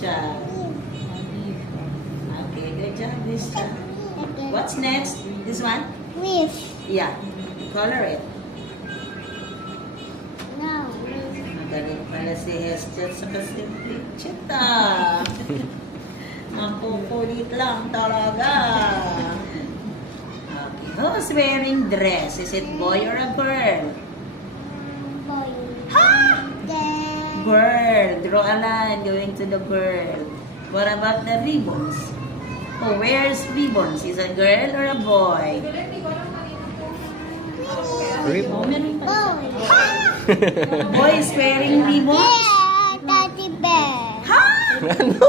job. Okay, good job, Lisa. What's next? This one? Wish. Yeah. Color it. No. Magaling pala si Hester sa kasimple chita. Mapupulit lang talaga. Okay. Who's wearing dress? Is it boy or a girl? Boy. Ha! Then. Girl. Draw a line going to the girl. What about the ribbons? Who wears ribbons? Is a girl or a boy? Oh, meron pa. Boy. Boy is wearing ribbons? Yeah, Daddy Bear. Ha? Ano?